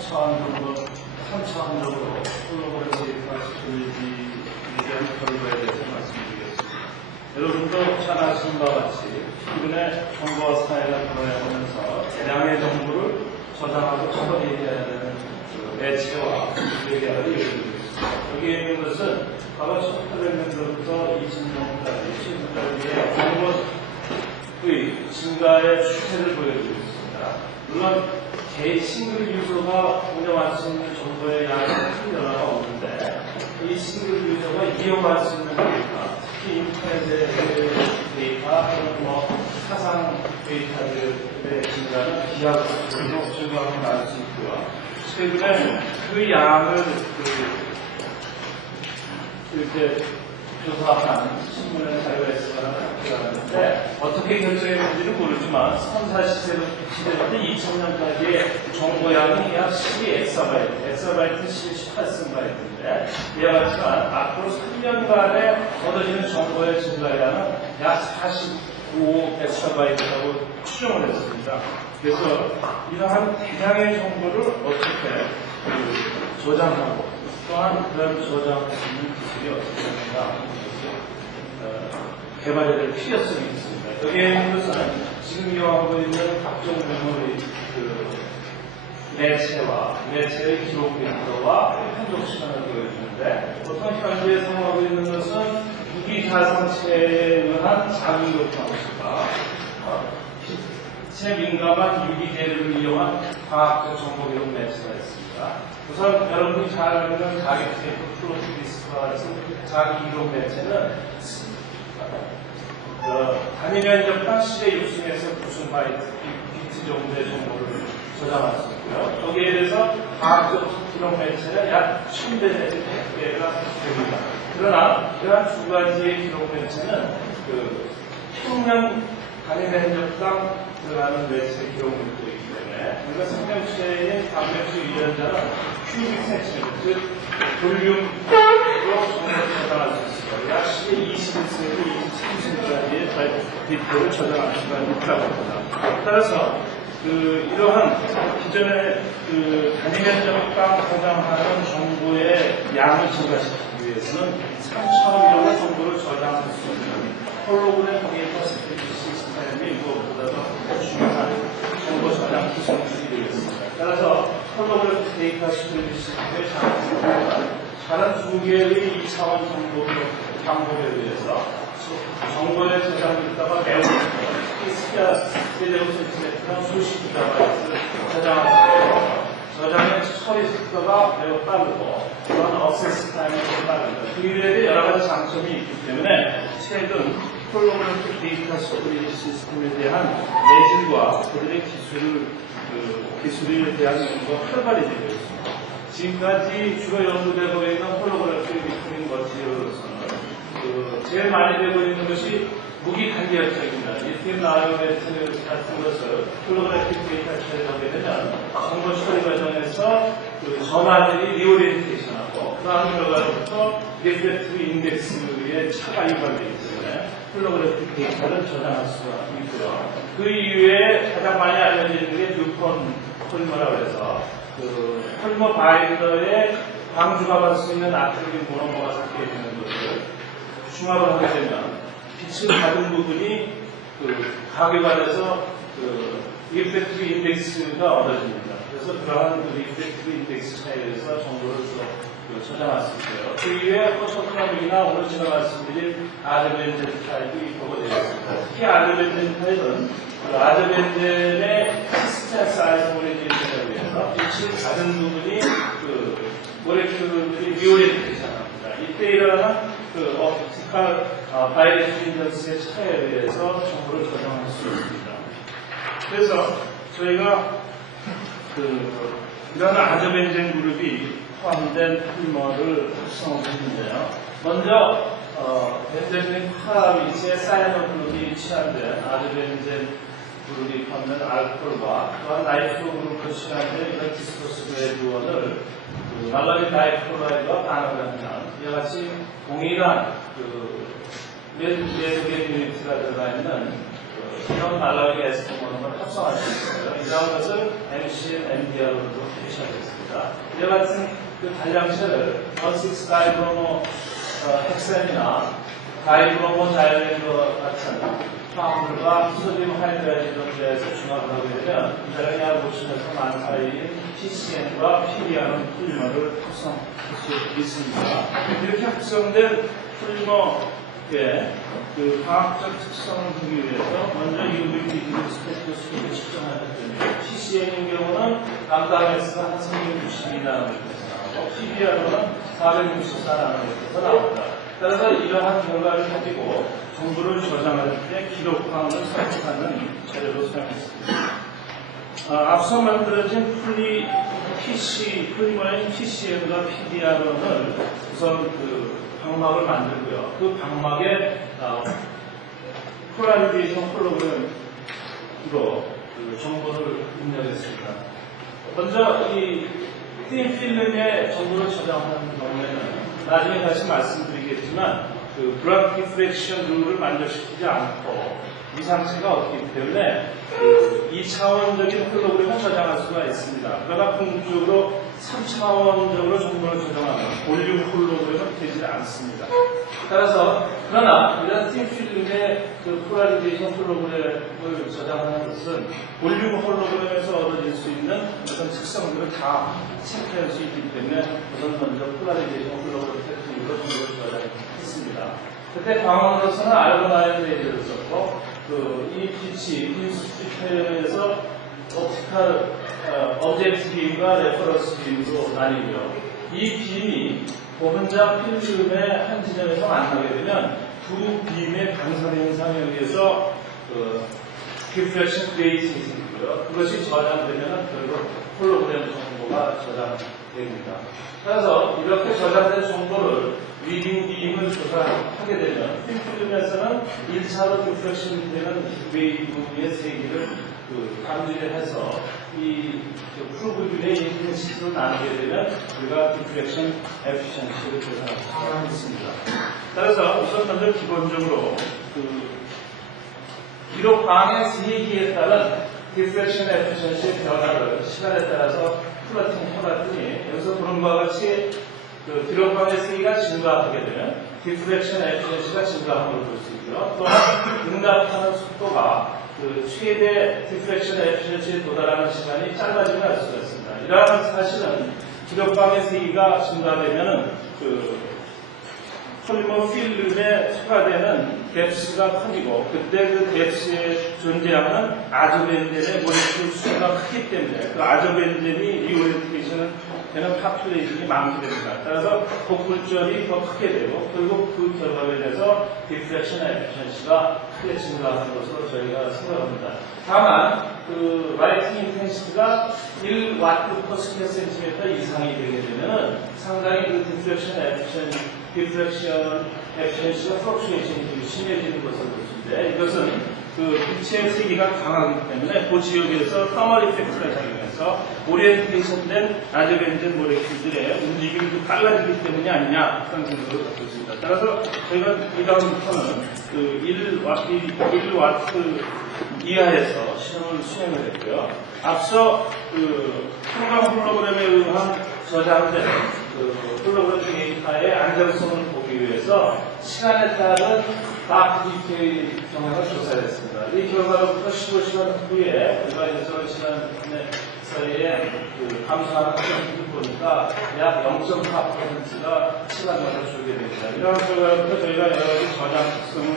3차원적으로 홀로그래피 시스템에 대한 결과에 대해서 말씀드리겠습니다. 여러분도 잘 아시는 바와 같이 최근에 정보와 사회가 변화하면서 대량의 정보를 저장하고 처리해야 되는 매체와 미디어가 이루어지고 있습니다. 여기에 있는 것은 과거 1800년부터 2000년까지 10년까지의 정보의 증가의 추세를 보여주고 있습니다. 물론 싱글 유저가 운영할 수 있는 정보의 양에 큰 변화가 없는데 이 싱글 유저가 이용할 수 있는 데이터, 특히 인터넷의 데이터 또는 사상 데이터들의 증가는 기하급수로 증가하는 걸 알 수 있고요. 최근에 그 양을 이렇게 조사한 신문의 자료에서 나타났는데 어떻게 결정했는지는 모르지만 3, 4시대부터 2000년까지의 정보량이 약 12엑사바이트, 엑사바이트는 18승바이트인데 이와 같지만 앞으로 3년간에 얻어지는 정보의 증가량은 약 45엑사바이트라고 추정을 했습니다. 그래서 이러한 대량의 정보를 어떻게 저장하고 또한 그런 저장할 수 있는 기술이 어떻게 되는가 개발해야 될 필요성이 있습니다. 여기에 있는 것은 지금 이용하고 있는 각종 메모리 매체의 기록 데이터와 편집 시간을 보여주는데 보통 현재 사용하고 있는 것은 무기 가상체에 의한 자기록 방식과 빛에 민감한 유기계를 이용한 과학적 정보 기록 매체가 있습니다. 우선 여러분이 잘 알는 자기 테이프, 플로피 디스크와 같은 자기 기록 매체는 단위면적당 시대 6승에서 9승 바이트, 비트 정도의 정보를 저장할 수 있고요. 여기에 대해서 과학적 기록 매체는 약 1000대 내지 100개가 됩니다. 그러나 이러한 두 가지의 기록 매체는 평면 단위면적당 들어가는 매체 기록물들이기 때문에 우리가 생명체의 단백질 유전자는 큐빅 센티미터, 즉 볼륨으로 정보를 저장할 수 있습니다. 약 21세기 23세기까지의 데이터를 저장할 수가 있다고 합니다. 따라서 이러한 기존의 단위면적당 저장하는 정보의 양을 증가시키기 위해서는 3차원이라는 정보를 저장할 수 있는 홀로그램 데이터 스토리지 시스템이 무엇보다도 중요한 정보 저장 기술이 되겠습니다. 따라서 홀로그램 데이터 스토리지 시스템의 장점은 다른 두 개의 2차원 정보 방법에 의해서 정보의 저장됐다가 매우 특히 스피드대로 센티미터나 수십 기가바이트를 저장하는데 저장의 처리 속도가 매우 빠르고 또한 액세스 타임이 매우 빠릅니다. 그 이외에 여러 가지 장점이 있기 때문에 최근 홀로그래픽 데이터 스토리지 시스템에 대한 내실과 그들의 기술에 대한 연구가 활발해지고 있습니다. 지금까지 주로 연구되고 있는 홀로그래픽 리프링 머티리얼로서는 제일 많이 되고 있는 것이 무기 간결적입니다. 리튬 아이오베트 같은 것을 홀로그래픽 데이터 처리하게 되면 정보 처리 과정에서 전화들이 리오리엔테이션하고 그러한 결과로부터 리프렉티브 인덱스의 차가 유발되기 때문에 홀로그래픽 데이터를 저장할 수가 있고요. 그 이후에 가장 많이 알려지는 게 뉴폰 폴리머라고 해서 폴리머 바인더에 광주가 받을 수 있는 아크릴린 모노머가 섞여 있는 것을 중합을 하게 되면 빛을 받은 부분이 가교가 돼서 리프렉티브 인덱스가 얻어집니다. 그래서 그러한 리프렉티브 인덱스 차이에서 정보를 저장할 수 있어요. 그 이후에 포토그래픽이나 오늘 제가 말씀드린 아드벤젠 타입이 보고되었습니다. 특히 아드벤젠 타입은 아드벤젠의 시스템 사이즈 오리엔테이션에 의해서 빛을 받은 부분이 모레큘들이 리오리엔테이션 합니다. 이때 일어나는 옵티컬 바이렉트 인던스의 차이에 의해서 정보를 저장할 수 있습니다. 그래서 저희가 이런 아드벤젠 그룹이 포함된 폴리머를 활성화하고 있는데요. 먼저 벤제민 파라위치의 사이너 그룹이 취한된 아드벤젠 그룹이 포함된 알코올과 또한 나이트로 그룹으로 취한된 이런 디스코스 그레드원을 말라리 다이크로라이드와 반응을 하면 이와 같이 동일한 레드겐 유니트가 들어가 있는 이런 말라리 에스터 모노를 합성할 수 있습니다. 이런 것을 MCN, MDR로도 표시하겠습니다. 이와 같은 그 단량체를 원식스 다이브로모 헥센이나 다이브로모 자이렌과 같은 화합물과 소디움 하이드라이드에 대해서 중합을 하게 되면 이자량약 보충에서 많은 사이인 PCN과 PDR은 폴리머를 합성할 수 있습니다. 이렇게 합성된 폴리머의 그 화학적 특성을 보기 위해서 먼저 UVP 스펙트로스코피를 측정하게 됩니다. PCN인 경우는 암다메스가 한 360이 나노미터에서 PDR은 464나노미터에서 나옵니다. 따라서 이러한 결과를 가지고 정보를 저장할 때 기록화원을 선택하는 자료로 사용했습니다. 앞서 만들어진 폴리머인 PCM과 PDR은 우선 그 방막을 만들고요. 그 방막에 폴라리제이션 홀로그램으로 그 정보를 입력했습니다. 먼저 이 틴 필름에 정보를 저장하는 경우에는 나중에 다시 말씀드리겠지만 그 브락 디프렉션 룰을 만족시키지 않고 이 상체가 없기 때문에 그 2차원적인 홀로그램을 저장할 수가 있습니다. 그러나 궁극적으로 3차원적으로 정보를 저장하는 볼륨 홀로그램은 되지 않습니다. 따라서 그러나 이런 틴 필름의 그 폴라리제이션 홀로그램을 저장하는 것은 볼륨 홀로그램에서 얻어질 수 있는 어떤 특성들을 다 체크할 수 있기 때문에 우선 먼저 폴라리제이션 홀로그램 테크닉으로 정보를 저장했습니다. 그때 방황으로서는 아르고나이트를 썼고 이 빛이 빈스피터에서 옵티컬 오브젝트 빔과 레퍼런스 빔으로 나뉘고요. 이 빔이 보분자 필름의 한 지점에서 만나게 되면 두 빔의 방사능 현상에 의해서 디프렉션 그레이팅이 생기고요. 그것이 저장되면 결국 홀로그램 정보가 저장됩니다. 따라서 이렇게 저장된 정보를 리딩 빔을 조사하게 되면 필름에서는 1차로 디프렉션이 되는 웨이브의 세기를 감지를 해서 이 프로그램의 인텐시티로 나누게 되면 우리가 디프렉션 에피션시를 조사할 수가 있습니다. 따라서 우선 먼저 기본적으로 기록 방의 세기에 따른 디프렉션 에피션시의 변화를 시간에 따라서 플러팅 해봤더니 여기서 보는 바와 같이 기록 방의 세기가 증가하게 되면 디프렉션 에피션시가 증가함을 볼 수 있고요. 또한 응답하는 속도가 최대 디프렉션 에피션시에 도달하는 시간이 짧아지면 알 수가 있습니다. 이러한 사실은 기록방의 세기가 증가되면 폴리머 필름에 추가되는 갭스가 커지고 그때 그 갭스에 존재하는 아조벤젠의 모레큘 수가 크기 때문에 그 아조벤젠이 리오리엔테이션 되는 파퓰레이션이 많게 됩니다. 따라서 복불절이 더 크게 되고 결국 그 결과에 대해서 디프렉션 에피션시가 크게 증가하는 것으로 저희가 생각합니다. 다만 라이팅 인텐시티가 1와트 per 스퀘어 센티미터 이상이 되게 되면 상당히 그 디프렉션 에피션시가 플럭슈에이션이 좀 심해지는 것을 볼 수 있는데 이것은 빛의 세기가 강하기 때문에 그 지역에서 터멀 이펙트가 작용해서 오리엔테이션 된 아조벤젠 모레큘들의 움직임이 좀 빨라지기 때문이 아니냐 그런 생각을 갖고 있습니다. 따라서 저희가 이 다음부터는 1와트 이하에서 실험을 수행을 했고요. 앞서 평강 홀로그램에 의한 저장된 홀로그램 데이터의 안정성을 보기 위해서 시간에 따른 다크 디테일 경향을 조사했습니다. 이 결과로부터 15시간 후에 우리가 여러 시간에 감소하는 것을 보니까 약 0.4%가 시간마다 줄게 됩니다. 이런 결과로부터 저희가 여러 가지 저장 특성을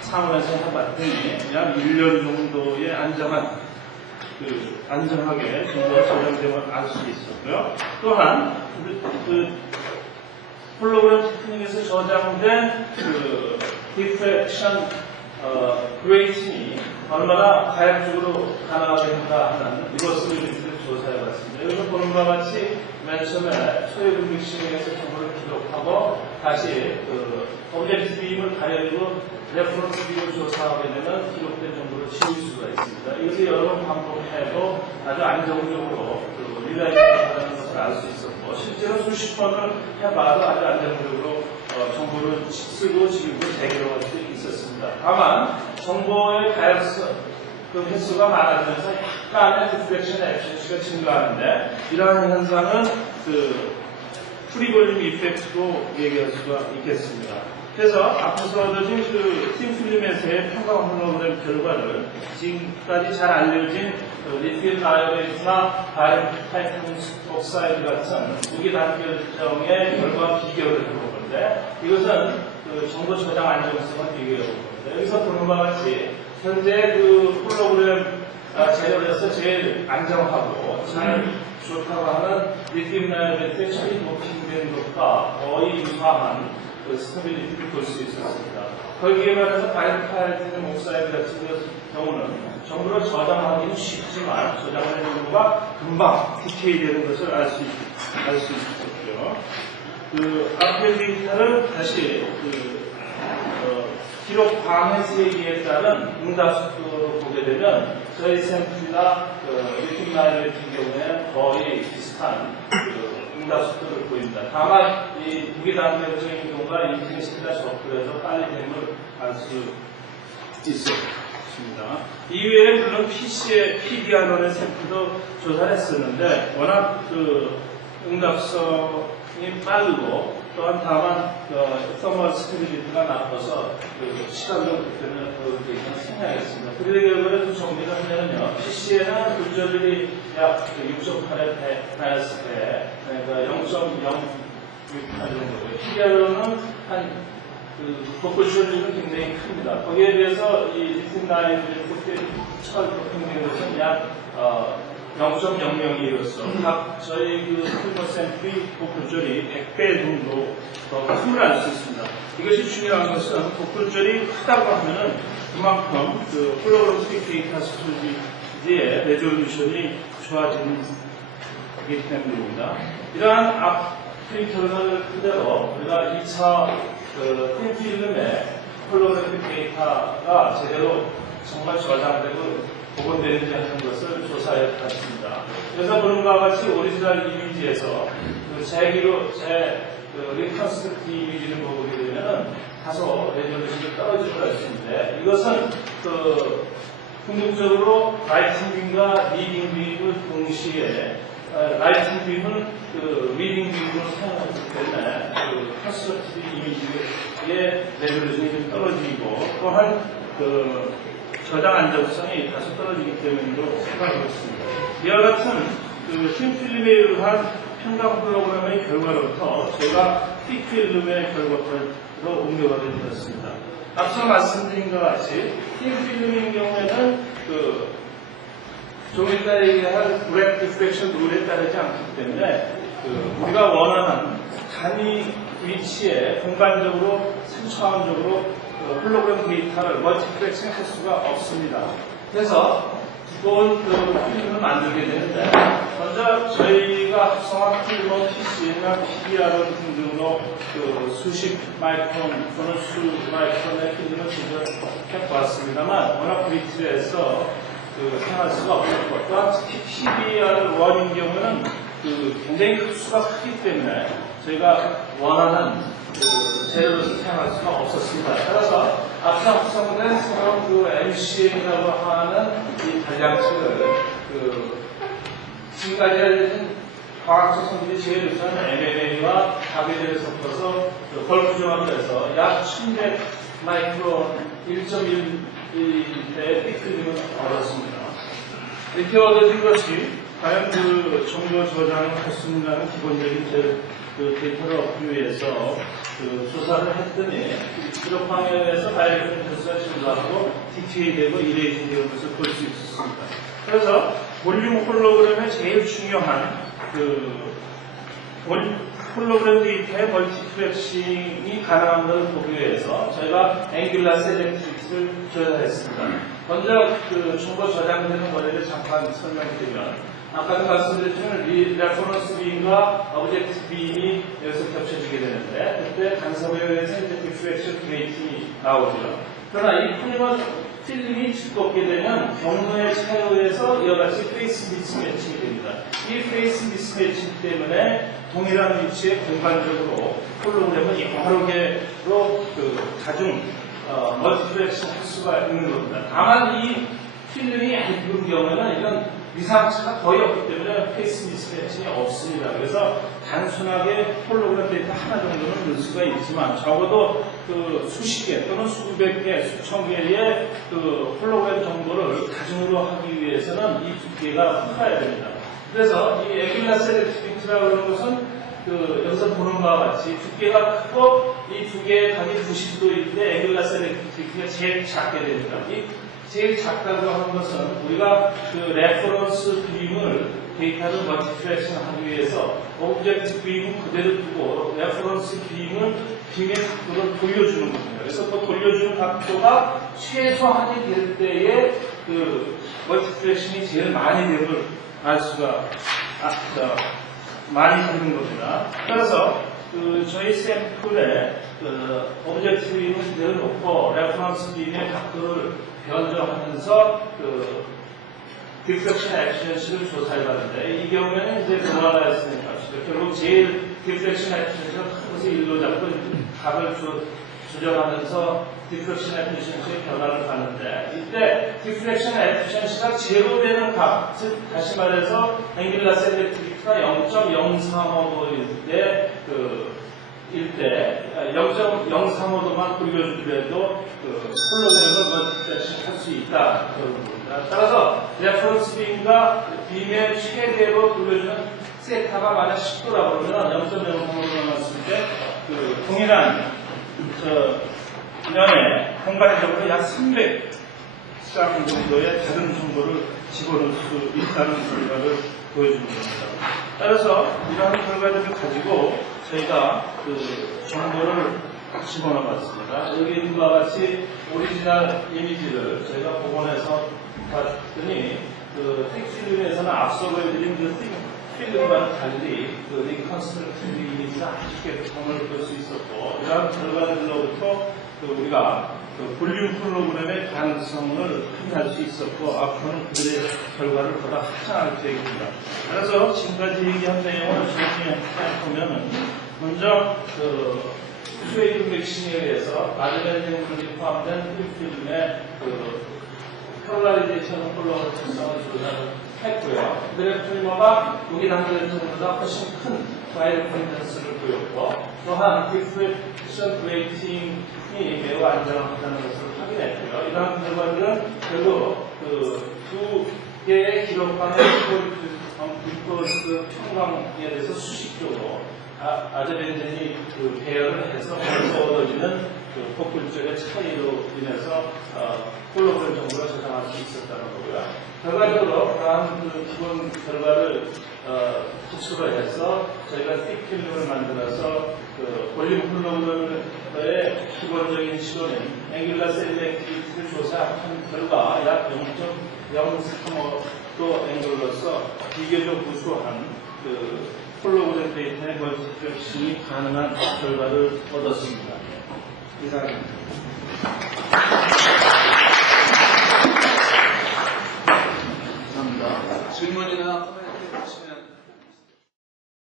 상황에서 해봤더니 약 1년 정도의 안정하게 정보가 저장됨을 알 수 있었고요. 또한 홀로그램 테크닉에서 저장된 디프렉션 그레이팅이 얼마나 가역적으로 가능하겠는가 하는 이것을 조사해봤습니다. 여기서 보는 바와 같이 맨 처음에 소외분기 시행에서 정보를 기록하고 다시 오브젝트 빔을 가려주고 레퍼런스 빔을 조사하게 되면 기록된 정보를 지울 수가 있습니다. 이것을 여러 번 반복해도 아주 안정적으로 릴라이트하는 것을 알 수 있었고 실제로 수십 번을 해봐도 아주 안정적으로 정보를 쓰고 지우고 재기록할 수 있었습니다. 다만 정보의 가역성 그 횟수가 많아지면서 약간의 디프렉션 에피션시가 증가하는데 이러한 현상은 그 프리볼륨 이펙트로 얘기할 수가 있겠습니다. 그래서 앞서서 얻어진 그 틴필름에서의 평강 홀로그램 결과를 지금까지 잘 알려진 리튬 아이오데이트나 바륨 타이탄 옥사이드 같은 무기 단결정의 결과 비교를 해볼 건데 이것은 그 정보 저장 안정성을 비교해 볼 겁니다. 여기서 보는 바와 같이 현재 그 홀로그램 재료에서 제일 안정하고 잘 좋다고 하는 리튬 아이오데이트의 처리 도핑된 것과 거의 유사한 그 스테빌리티를 볼 수 있었습니다. 거기에 반해서 바이오타이탄 옥사이드 같은 경우는 정보를 저장하기는 쉽지만 저장하는 정보가 금방 디케이되는 것을 알 수 있었죠. 그 앞에 데이터를 다시 기록 방해 세기에 따른 응답속도로 보게 되면 저희 샘플이나 리튬 아이오데이트 경우에는 거의 비슷한 응답속도를 보입니다. 다만 이 무기단결적인 경우가 인텐시티가 적고해서 빨리 되는 걸 알 수 있습니다. 이외에 물론 PDR론의 샘플도 조사를 했었는데 워낙 그 응답성이 빠르고 또한 다만 서머 스테빌리티가 나빠서 시간도 그때는 데이터는 생략했습니다. 그의 결과를 좀 정리를 하면요. PC에는 굴절률이 약 6.8에 달했을 때 그러니까 0.06 정도고요. PDR론은 한 프로포션율은 굉장히 큽니다. 거기에 비해서 이 리튬 아이오데이트 처음 도핑된 것은 약 0.00이로서 각 저희 그 스피커 샘플이 복굴절이 100배 정도 더 큼을 알 수 있습니다. 이것이 중요한 것은 복굴절이 크다고 하면은 그만큼 그 홀로그래픽 데이터 스토리지의 레졸루션이 좋아지는 거기 때문입니다. 이러한 앞뒤 결과를 그대로 우리가 2차 틴필름의 홀로그래픽 데이터가 제대로 정말 저장되고 복원되는지 하는 것을 조사해 봤습니다. 그래서 보는 바와 같이 오리지널 이미지에서 리컨스트럭트 이미지를 보게 되면 다소 레졸루션이 떨어질 것 같은데 이것은 궁극적으로 라이팅 빔과 리딩 빔을 동시에 라이팅 빔은 리딩 빔으로 사용하기 때문에 컨스트럭트 이미지의 레졸루션이 좀 떨어지고 또한 저장 안정성이 다소 떨어지기 때문으로 생각하고 있습니다. 이와 같은 틴필름에 의한 평강 홀로그램의 결과로부터 제가 틱필름의 결과로 옮겨가게 되었습니다. 앞서 말씀드린 것 같이 틴필름인 경우에는 좀 이따 얘기할 브렉 디프렉션 룰에 따르지 않기 때문에 우리가 원하는 단위 위치에 공간적으로 3차원적으로 홀로그램 데이터를 멀티플렉싱 할 수가 없습니다. 그래서 두꺼운 필름을 만들게 되는데 먼저 저희가 합성한 필름 PC나 PDR 등등으로 수십 마이크론 또는 수 마이크론의 필름을 제작해 보았습니다만 워낙 브리틀해서 사용할 수가 없었고 또한 특히 PDR1인 경우는 굉장히 흡수가 크기 때문에 저희가 원하는 재료로서 사용할 수가 없었습니다. 따라서 앞서 합성된 새로운 MCM이라고 하는 이 단량식을 지금까지 알려진 과학적 성질이 제일 우선 MMA와 가비를 섞어서 벌크 조합을 해서 약 1100 마이크론 1.1의 픽필름을 얻었습니다. 이렇게 얻어진 것이 과연 정보 저장을 할 수 있는가는 기본적인 데이터를 얻기 위해서 조사를 했더니 기록 방향에서 바이러스 횟수가 증가하고 디케이되고 이레이징 되는 것을 볼 수 있었습니다. 그래서 볼륨 홀로그램의 제일 중요한 홀로그램 데이터의 멀티플렉싱이 가능한 것을 보기 위해서 저희가 앵귤라 셀렉티비티를 조사했습니다. 먼저 정보 저장되는 원리를 잠깐 설명드리면 아까도 말씀드렸지만 레퍼런스 빔과 오브젝트 빔이 여기서 겹쳐지게 되는데 그때 간섭에 의해서 디프렉션 그레이팅이 나오죠. 그러나 이 폴리머 필름이 두껍게 되면 경로의 차이에 의해서 이와 같이 페이스 미스매칭이 됩니다. 이 페이스 미스매칭 때문에 동일한 위치에 공간적으로 홀로그램은 여러 개로 자중 멀티플렉션 할 수가 있는 겁니다. 다만 이 필름이 얇은 경우에는 이런 위상차가 거의 없기 때문에 페이스 미스매칭이 없습니다. 그래서 단순하게 홀로그램 데이터 하나 정도는 넣을 수가 있지만 적어도 그 수십 개 또는 수백 개, 수천 개의 그 홀로그램 정보를 다중으로 하기 위해서는 이 두께가 커야 됩니다. 그래서 이 앵귤라 셀렉티비티라고 하는 것은 그 여기서 보는 바와 같이 두께가 크고 이 두 개의 각이 90도인데 앵귤라 셀렉티비티가 제일 작게 됩니다. 이 제일 작다고 하는 것은 우리가 그 레퍼런스 빔을 데이터를 멀티플렉션 하기 위해서 오브젝트 빔을 그대로 두고 레퍼런스 빔을 빔의 각도를 돌려주는 겁니다. 그래서 그 돌려주는 각도가 최소한이 될 때에 그 멀티플렉션이 제일 많이 됨을 알 수가 많이 되는 겁니다. 그래서 그 저희 샘플에 그 오브젝트 빔을 그대로 놓고 레퍼런스 빔의 각도를 변조하면서 그 디프렉션 에피션시를 조사해봤는데 이 경우에는 이제 노멀라이즈된 값이죠. 결국 제일 디프렉션 에피션시가 큰 것을 1로 잡고 값을 조절하면서 디프렉션 에피션시의 변화를 가는데 이때 디프렉션 에피션시가 제로 되는 값, 즉 다시 말해서 앵귤라 셀렉티비티가 0.035도일 때 일때 0.035도만 돌려주더라도 그 홀로그램을 멀티플렉션 할 수 있다. 그런 겁니다. 따라서 레퍼런스 빔과 빔의 최대로 돌려주는 세타가 만약 10도라고 그러면 0.035도가 나왔을 때 그 동일한 면에 공간적으로 약 300쌍 정도의 다른 정보를 집어넣을 수 있다는 결과를 보여주는 겁니다. 따라서 이러한 결과들을 가지고 저희가 그 정보를 집어넣어 봤습니다. 여기 있는 바와 같이 오리지널 이미지를 저희가 복원해서 봤더니 그 텍스필름에서는 앞서 보여드린 그 필름과는 달리 그 리컨스트럭티브 이미지가 아주 쉽게 정을 볼 수 있었고 이러한 결과들로부터 그 우리가 그 볼륨 홀로그램의 가능성을 확인할 수 있었고 앞으로는 그들의 결과를 보다 확장할 계획입니다. 그래서 지금까지 얘기한 내용을 정리해보면은 먼저 그 수웨이드 맥신에 의해서 마드렌징물이 포함된 필름의 그 폴라리제이션 홀로그램 특성을 조사했고요. 그들의 폴리머가 여기 담겨있는보다 훨씬 큰 바이러콘텐스를 보였고 또한 디프렉션 브레이팅이 매우 안정하다는 것을 확인했고요. 이러한 결과들은 결국 그 두 개의 기록관의 빅토스 평광에 대해서 수식적으로 아제벤젠이 그 배열을 해서 얻어지는 그 폭불적의 차이로 인해서 홀로그램 정보를 저장할 수 있었다는 거고요. 결과적으로 그러한 그 기본 결과를 기초로 해서 저희가 픽필름을 만들어서 그 볼륨 홀로그램의 기본적인 시도는 앵귤라 셀렉티비티를 조사한 결과 약 0.035도 앵글로서 비교적 우수한 그 홀로그램 데이터의 멀티플렉션이 가능한 결과를 얻었습니다. 이상입니다.